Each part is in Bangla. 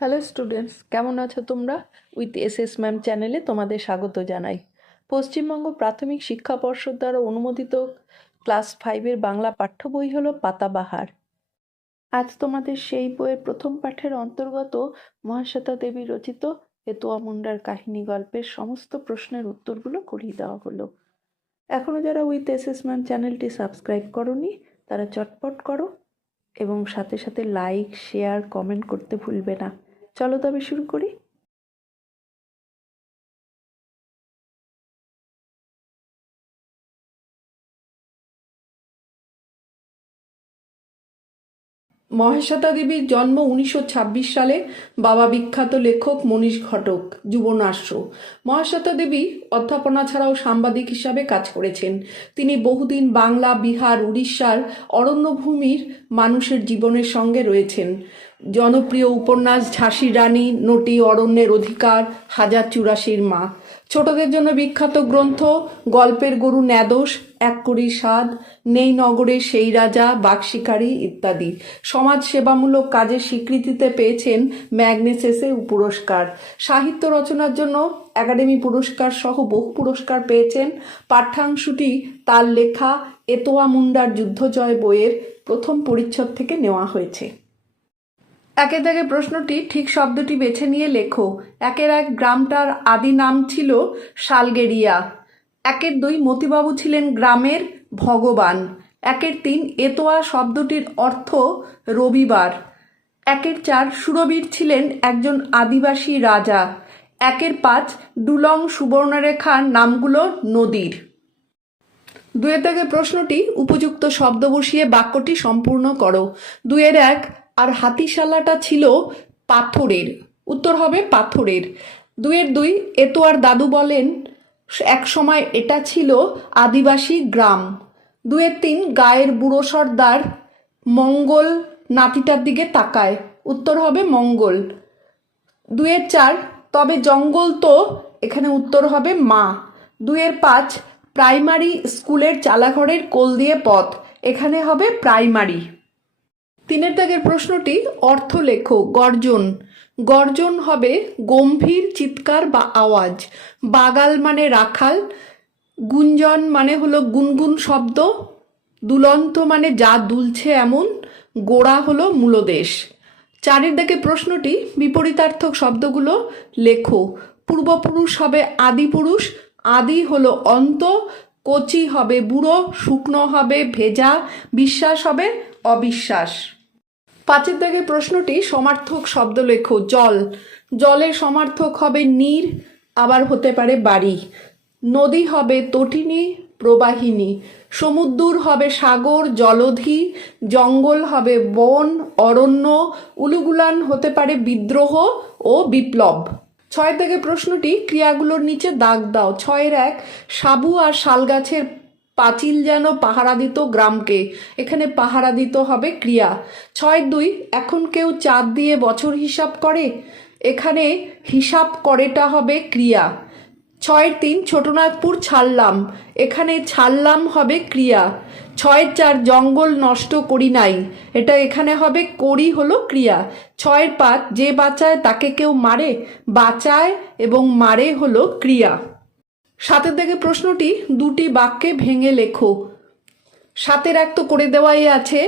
হ্যালো স্টুডেন্টস, কেমন আছো তোমরা? উইথ এস ম্যাম চ্যানেলে তোমাদের স্বাগত জানাই। পশ্চিমবঙ্গ প্রাথমিক শিক্ষা পর্ষদ দ্বারা অনুমোদিত ক্লাস 5-এর বাংলা পাঠ্য বই হলো পাতাবাহার। আজ তোমাদের সেই বইয়ের প্রথম পাঠের অন্তর্গত মহাশ্বেতা দেবী রচিত এতোয়া মুন্ডার কাহিনী গল্পের সমস্ত প্রশ্নের উত্তরগুলো করিয়ে দেওয়া হলো। এখনও যারা উইথ এস ম্যাম চ্যানেলটি সাবস্ক্রাইব করোনি তারা চটপট করো এবং সাথে সাথে লাইক, শেয়ার, কমেন্ট করতে ভুলবে না। চলো তবে শুরু করি। মহেশ্বেতা দেবীর জন্ম 1926 সালে। বাবা বিখ্যাত লেখক মনীষ ঘটক, যুবনাশ্য। মহেশ্বেতা দেবী অধ্যাপনা ছাড়াও সাংবাদিক হিসাবে কাজ করেছেন। তিনি বহুদিন বাংলা, বিহার, উড়িষ্যার অরণ্যভূমির মানুষের জীবনের সঙ্গে রয়েছেন। জনপ্রিয় উপন্যাস ঝাঁসির রানী, নটি, অরণ্যের অধিকার, 1084 মা। ছোটদের জন্য বিখ্যাত গ্রন্থ গল্পের গরু ন্যাদোষ, এক কড়ি স্বাদ, নেই নগরে সেই রাজা, বাঘশিকারী ইত্যাদি। সমাজ সেবামূলক কাজের স্বীকৃতিতে পেয়েছেন ম্যাগনেসেসে পুরস্কার। সাহিত্য রচনার জন্য একাডেমি পুরস্কার সহ বহু পুরস্কার পেয়েছেন। পাঠ্যাংশটি তার লেখা এতোয়া মুন্ডার যুদ্ধজয় বইয়ের প্রথম পরিচ্ছদ থেকে নেওয়া হয়েছে। একের দাগে প্রশ্নটি ঠিক শব্দটি বেছে নিয়ে লেখো। 1-1 গ্রামটার আদি নাম ছিল শালগেরিয়া। 1-2 মতিবাবু ছিলেন গ্রামের ভগবান। 1-3 এতোয়া শব্দটির অর্থ রবিবার। 1-4 সুরবীর ছিলেন একজন আদিবাসী রাজা। 1-5 ডুলং সুবর্ণরেখার নামগুলো নদীর। 2-এর দাগে প্রশ্নটি উপযুক্ত শব্দ বসিয়ে বাক্যটি সম্পূর্ণ করো। 2-1 আর হাতিশালাটা ছিল পাথরের। উত্তর হবে পাথরের। 2-2 এতোয়ার দাদু বলেন এক সময় এটা ছিল আদিবাসী গ্রাম। 2-3 গায়ের বুড়ো সর্দার মঙ্গল নাতিটার দিকে তাকায়। উত্তর হবে মঙ্গল। 2-4 তবে জঙ্গল তো, এখানে উত্তর হবে মা। 2-5 প্রাইমারি স্কুলের চালাঘরের কোল দিয়ে পথ, এখানে হবে প্রাইমারি। 3-এর দাগের প্রশ্নটি অর্থ লেখো। গর্জন। গর্জন হবে গম্ভীর চিৎকার বা আওয়াজ। বাগাল মানে রাখাল। গুঞ্জন মানে হলো গুনগুন শব্দ। দুলন্ত মানে যা দুলছে এমন। গোড়া হলো মূলদেশ। 4-এর দাগে প্রশ্নটি বিপরীতার্থক শব্দগুলো লেখো। পূর্বপুরুষ হবে আদিপুরুষ। আদি হলো অন্ত। কচি হবে বুড়ো। শুকনো হবে ভেজা। বিশ্বাস হবে অবিশ্বাস। 5-এর দাগে প্রশ্নটি সমার্থক শব্দ লেখো। জল। জলের সমার্থক হবে নীর, আবার হতে পারে বাড়ি। নদী হবে তটিনী, প্রবাহিনী। সমুদ্র হবে সাগর, জলধি। জঙ্গল হবে বন, অরণ্য। উলুগুলান হতে পারে বিদ্রোহ ও বিপ্লব। 6-এর দাগে প্রশ্নটি ক্রিয়াগুলোর নিচে দাগ দাও। 6-1 সাবু আর শাল গাছের পাঁচিল যেন পাহারা দিত গ্রামকে, এখানে পাহারা দিত হবে ক্রিয়া। 6-2 এখন কেউ চাঁদ দিয়ে বছর হিসাব করে, এখানে হিসাব করেটা হবে ক্রিয়া। 6-3 ছোটনাগপুর ছাড়লাম, এখানে ছাড়লাম হবে ক্রিয়া। 6-4 জঙ্গল নষ্ট করি নাই, এটা এখানে হবে করি হলো ক্রিয়া। 6-5 যে বাঁচায় তাকে কেউ মারে, বাঁচায় এবং মারে হলো ক্রিয়া। 7-এর দাগে প্রশ্নটি দুটি বাক্যে ভেঙে লেখো। 7-এর 1 তো করে দেওয়াই আছে,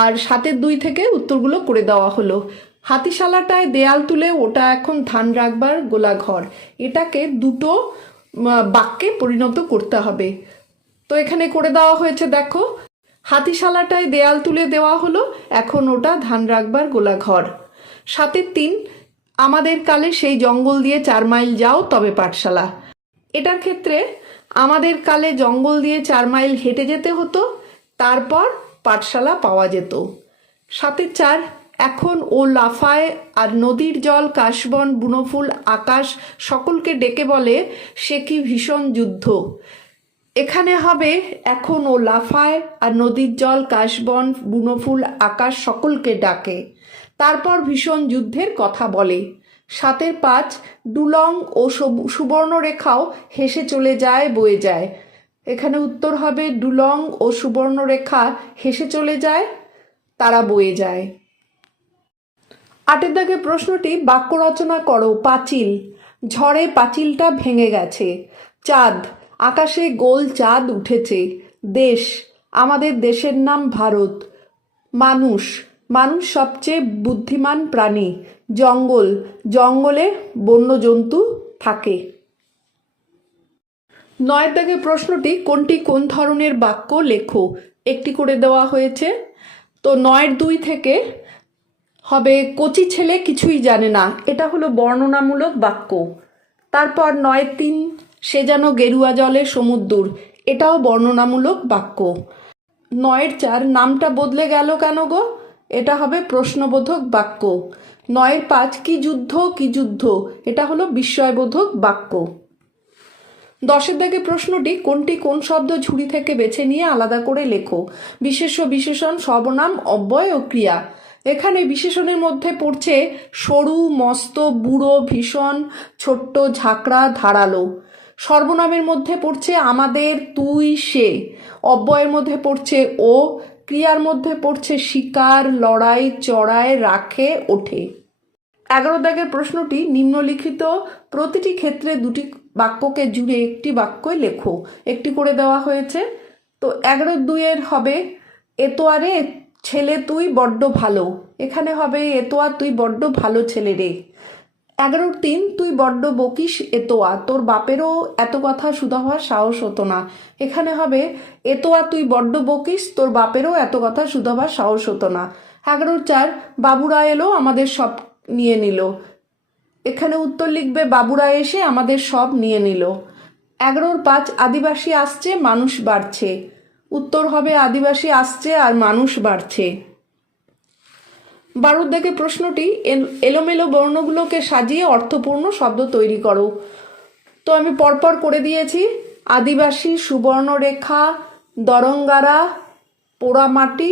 আর 7-এর 2 থেকে উত্তরগুলো করে দেওয়া হলো। হাতিশালাটায় দেয়াল তুলে ওটা এখন ধান রাখবার গোলাঘর, এটাকে দুটো বাক্যে পরিণত করতে হবে। তো এখানে করে দেওয়া হয়েছে, দেখো হাতিশালাটায় দেয়াল তুলে দেওয়া হলো, এখন ওটা ধান রাখবার গোলাঘর। 7-এর 3 আমাদের কালে সেই জঙ্গল দিয়ে 4 মাইল যাও তবে পাঠশালা। এটার ক্ষেত্রে আমাদের কালে জঙ্গল দিয়ে 4 মাইল হেঁটে যেতে হতো, তারপর পাঠশালা পাওয়া যেত। 7-এর 4 এখন ও লাফায় আর নদীর জল, কাশবন, বুনোফুল, আকাশ সকলকে ডেকে বলে সে কি ভীষণ যুদ্ধ, এখানে হবে এখন ও লাফায় আর নদীর জল, কাশবন, বুনোফুল, আকাশ সকলকে ডাকে, তারপর ভীষণ যুদ্ধের কথা বলে। 7-এর 5 ডুলং ও সুবর্ণরেখাও হেসে চলে যায়, বয়ে যায়, এখানে উত্তর হবে ডুলং ও সুবর্ণরেখা হেসে চলে যায়, তারা বয়ে যায়। 8 দাগে প্রশ্নটি বাক্য রচনা করো। পাঁচিল, ঝড়ে পাঁচিলটা ভেঙে গেছে। চাঁদ, আকাশে গোল চাঁদ উঠেছে। দেশ, আমাদের দেশের নাম ভারত। মানুষ, মানুষ সবচেয়ে বুদ্ধিমান প্রাণী। জঙ্গল, জঙ্গলে বন্যজন্তু থাকে। 9 দাগে প্রশ্নটি কোনটি কোন ধরনের বাক্য লেখো, একটি করে দেওয়া হয়েছে। তো 9-2 থেকে হবে কচি ছেলে কিছুই জানে না, এটা হলো বর্ণনামূলক বাক্য। তারপর 9-3 সে যেন গেরুয়া জলে সমুদ্র, এটাও বর্ণনামূলক বাক্য। 9-4 নামটা বদলে গেল কেন গো, এটা হবে প্রশ্নবোধক বাক্য। 9-5 কি যুদ্ধ কি যুদ্ধ, এটা হলো বিস্ময়বোধক বাক্য। 10 দাগে প্রশ্নটি কোনটি কোন শব্দ ঝুড়ি থেকে বেছে নিয়ে আলাদা করে লেখো। বিশেষ্য, বিশেষণ, সর্বনাম, অব্যয় ও ক্রিয়া। এখানে বিশেষণের মধ্যে পড়ছে সরু, মস্ত, বুড়ো, ভীষণ, ছোট্ট, ঝাঁকড়া, ধারালো। সর্বনামের মধ্যে পড়ছে আমাদের, তুই, সে। অব্যয়ের মধ্যে পড়ছে ও। ক্রিয়ার মধ্যে পড়ছে শিকার, লড়াই, চড়ায়, রাখে, ওঠে। 11 দাগের প্রশ্নটি নিম্নলিখিত প্রতিটি ক্ষেত্রে দুটি বাক্যকে জুড়ে একটি বাক্যই লেখো, একটি করে দেওয়া হয়েছে। তো 11-2 হবে এতোয়ারে ছেলে তুই বড্ড ভালো, এখানে হবে এতোয়া তুই বড্ড ভালো ছেলে রে। 11-3 তুই বড্ড বকিস এতোয়া, তোর বাপেরও এত কথা শুধু হওয়ার সাহস হতো না, এখানে হবে এতোয়া তুই বড্ড বকিস, তোর বাপেরও এত কথা শুধু হওয়ার সাহস হতো না। 11-4 বাবুরা এলো আমাদের সব নিয়ে নিল, এখানে উত্তর লিখবে বাবুরা এসে আমাদের সব নিয়ে নিল। 11-5 আদিবাসী আসছে মানুষ বাড়ছে, উত্তর হবে আদিবাসী আসছে আর মানুষ বাড়ছে। 12 দাগে প্রশ্নটি এলোমেলো বর্ণগুলোকে সাজিয়ে অর্থপূর্ণ শব্দ তৈরি করো। তো আমি পরপর করে দিয়েছি, আদিবাসী, সুবর্ণরেখা, দরঙ্গারা, পোড়ামাটি,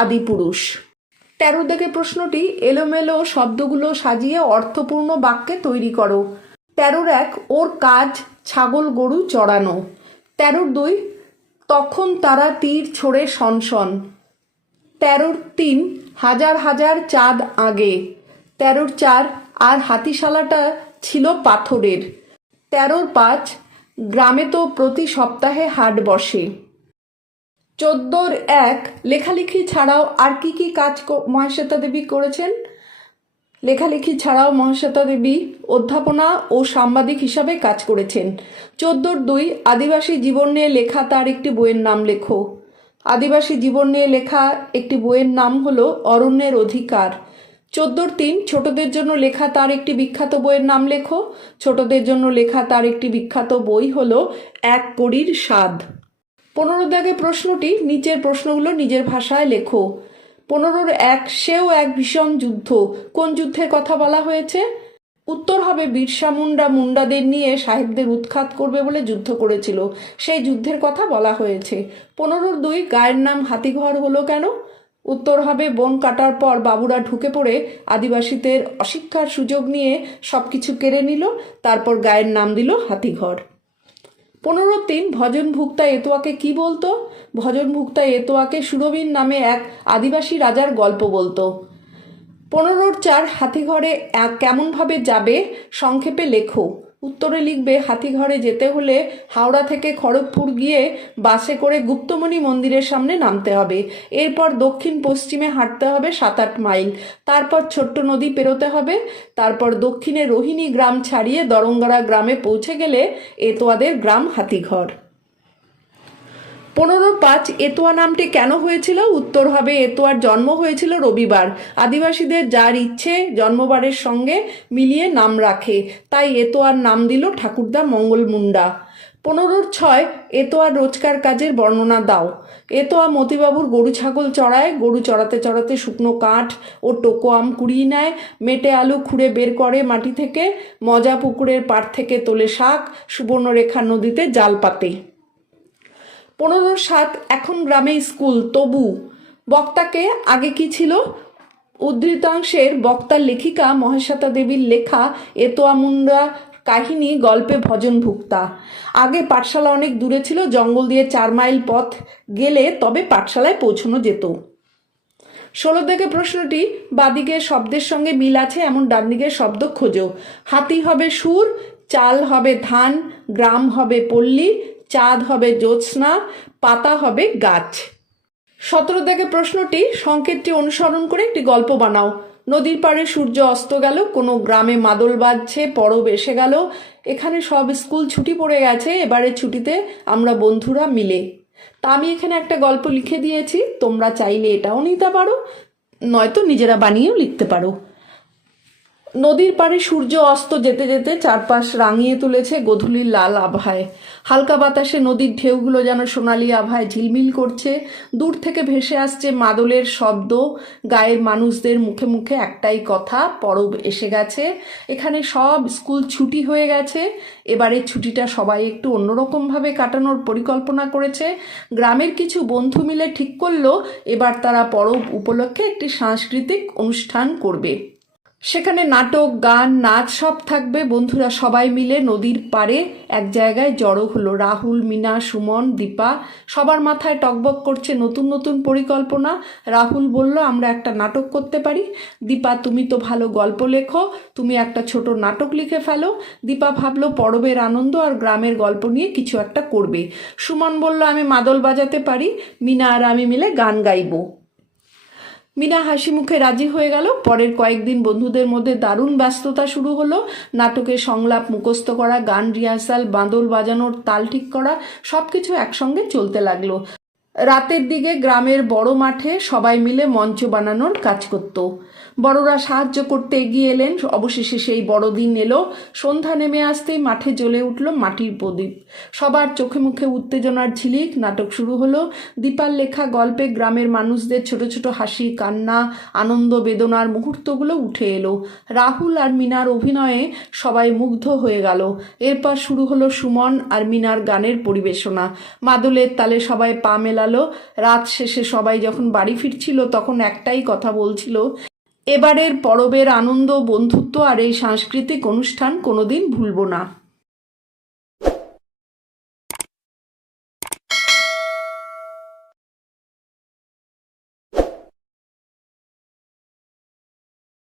আদিপুরুষ। 13 দাগে প্রশ্নটি এলোমেলো শব্দগুলো সাজিয়ে অর্থপূর্ণ বাক্যে তৈরি করো। 13-1 ওর কাজ ছাগল গরু চড়ানো। 13-2 তখন তারা তীর ছোড়ে সনসন। 13-3 হাজার হাজার চাঁদ আগে। 13-4 আর হাতিশালাটা ছিল পাথরের। 13-5 গ্রামে তো প্রতি সপ্তাহে হাট বসে। 14-1 লেখালেখি ছাড়াও আর কি কি কাজ মহাশ্বেতা দেবী করেছেন। লেখালেখি ছাড়াও মহাশ্বেতা দেবী অধ্যাপনা ও সাংবাদিক হিসাবে কাজ করেছেন। 14-2 আদিবাসী জীবন নিয়ে লেখা তার একটি বইয়ের নাম লেখো। আদিবাসী জীবন নিয়ে লেখা একটি বইয়ের নাম হলো অরণ্যের অধিকার। 14-3 ছোটদের জন্য লেখা তার একটি বিখ্যাত বইয়ের নাম লেখো। ছোটদের জন্য লেখা তার একটি বিখ্যাত বই হলো এক কড়ির স্বাদ। 15 দাগে প্রশ্নটি নিচের প্রশ্নগুলো নিজের ভাষায় লেখো। 15-1 সেও এক ভীষণ যুদ্ধ, কোন যুদ্ধের কথা বলা হয়েছে। উত্তর হবে বিরসা মুন্ডা মুন্ডাদের নিয়ে সাহেবদের উৎখাত করবে বলে যুদ্ধ করেছিল, সেই যুদ্ধের কথা বলা হয়েছে। 15-2 গায়ের নাম হাতিঘর হলো কেন। উত্তর হবে বন কাটার পর বাবুরা ঢুকে পড়ে আদিবাসীদের অশিক্ষার সুযোগ নিয়ে সব কিছু কেড়ে নিল, তারপর গায়ের নাম দিল হাতিঘর। 15-3 ভজনভুক্তা এতোয়াকে কি বলতো। ভজনভুক্তা এতোয়াকে সুরবীর নামে এক আদিবাসী রাজার গল্প বলতো। 15-4 হাতিঘরে কেমনভাবে যাবে সংক্ষেপে লেখো। উত্তরে লিখবে হাতিঘরে যেতে হলে হাওড়া থেকে খড়গপুর গিয়ে বাসে করে গুপ্তমণি মন্দিরের সামনে নামতে হবে, এরপর দক্ষিণ পশ্চিমে হাঁটতে হবে 7-8 মাইল, তারপর ছোট্ট নদী পেরোতে হবে, তারপর দক্ষিণে রোহিণী গ্রাম ছাড়িয়ে দরঙ্গারা গ্রামে পৌঁছে গেলে এতোয়াদের গ্রাম হাতিঘর। 15-5 এতোয়া নামটি কেন হয়েছিল। উত্তর হবে এতোয়ার জন্ম হয়েছিল রবিবার, আদিবাসীদের যার ইচ্ছে জন্মবারের সঙ্গে মিলিয়ে নাম রাখে, তাই এতোয়ার নাম দিল ঠাকুরদা মঙ্গল মুন্ডা। 15-6 এতোয়ার রোজকার কাজের বর্ণনা দাও। এতোয়া মতিবাবুর গরু ছাগল চড়ায়, গরু চড়াতে চড়াতে শুকনো কাঠ ও টোকো আম কুড়িয়ে নেয়, মেটে আলু খুঁড়ে বের করে মাটি থেকে, মজা পুকুরের পাড় থেকে তোলে শাক, সুবর্ণরেখা নদীতে জাল পাতে। 15-7 এখন গ্রামে স্কুল তবু বক্তাকে আগে কি ছিল। উদ্ধৃতাংশের বক্তার লেখিকা মহাশ্বেতা দেবীর লেখা এতোয়া মুন্ডা কাহিনী গল্পে ভজনভুক্তা। আগে পাঠশালা অনেক দূরে ছিল, জঙ্গল দিয়ে 4 মাইল পথ গেলে তবে পাঠশালায় পৌঁছানো যেত। 16 থেকে প্রশ্নটি, বাদিকের শব্দের সঙ্গে মিল আছে এমন ডান দিকের শব্দ খোঁজো। হাতি হবে সুর, চাল হবে ধান, গ্রাম হবে পল্লী, চাঁদ হবে জ্যোৎস্না, পাতা হবে গাছ। 17 থেকে প্রশ্নটি, সংকেতটি অনুসরণ করে একটি গল্প বানাও। নদীর পাড়ে সূর্য অস্ত গেল, কোনো গ্রামে মাদল বাজছে, পরব এসে গেল, এখানে সব স্কুল ছুটি পড়ে গেছে, এবারে ছুটিতে আমরা বন্ধুরা মিলে। তা আমি এখানে একটা গল্প লিখে দিয়েছি, তোমরা চাইলে এটাও নিতে পারো, নয়তো নিজেরা বানিয়েও লিখতে পারো। নদীর পাড়ে সূর্য অস্ত যেতে যেতে চারপাশ রাঙিয়ে তুলেছে গোধূলির লাল আভায়। হালকা বাতাসে নদীর ঢেউগুলো যেন সোনালি আভায় ঝিলমিল করছে। দূর থেকে ভেসে আসছে মাদলের শব্দ। গায়ের মানুষদের মুখে মুখে একটাই কথা, পরব এসে গেছে, এখানে সব স্কুল ছুটি হয়ে গেছে, এবারে ছুটিটা সবাই একটু অন্যরকমভাবে কাটানোর পরিকল্পনা করেছে। গ্রামের কিছু বন্ধু মিলে ঠিক করলো এবার তারা পরব উপলক্ষে একটি সাংস্কৃতিক অনুষ্ঠান করবে। সেখানে নাটক, গান, নাচ সব থাকবে। বন্ধুরা সবাই মিলে নদীর পাড়ে এক জায়গায় জড়ো হলো। রাহুল, মিনা, সুমন, দীপা, সবার মাথায় টকবক করছে নতুন নতুন পরিকল্পনা। রাহুল বলল, আমরা একটা নাটক করতে পারি। দীপা, তুমি তো ভালো গল্প লেখো, তুমি একটা ছোট নাটক লিখে ফেলো। দীপা ভাবলো পরবের আনন্দ আর গ্রামের গল্প নিয়ে কিছু একটা করবে। সুমন বলল, আমি মাদল বাজাতে পারি, মিনা আর আমি মিলে গান গাইবো। মিনা হাসি মুখে রাজি হয়ে গেল। পরের কয়েকদিন বন্ধুদের মধ্যে দারুণ ব্যস্ততা শুরু হলো। নাটকের সংলাপ মুখস্থ করা, গান রিহার্সাল, বাঁদল বাজানোর তাল ঠিক করা, সবকিছু একসঙ্গে চলতে লাগলো। রাতের দিকে গ্রামের বড় মাঠে সবাই মিলে মঞ্চ বানানোর কাজ করত। বড়রা সাহায্য করতে এগিয়ে এলেন। অবশেষে সেই বড়দিন এলো। সন্ধ্যা নেমে আসতেই মাঠে জ্বলে উঠল মাটির প্রদীপ। সবার চোখে মুখে উত্তেজনার ঝিলিক। নাটক শুরু হলো। দীপার লেখা গল্পে গ্রামের মানুষদের ছোট ছোট হাসি, কান্না, আনন্দ, বেদনার মুহূর্তগুলো উঠে এলো। রাহুল আর মিনার অভিনয়ে সবাই মুগ্ধ হয়ে গেল। এরপর শুরু হলো সুমন আর মিনার গানের পরিবেশনা। মাদলের তালে সবাই পা মেলালো। রাত শেষে সবাই যখন বাড়ি ফিরছিল তখন একটাই কথা বলছিল, এবারের পরবের আনন্দ, বন্ধুত্ব আর এই সাংস্কৃতিক অনুষ্ঠান কোনোদিন ভুলব না।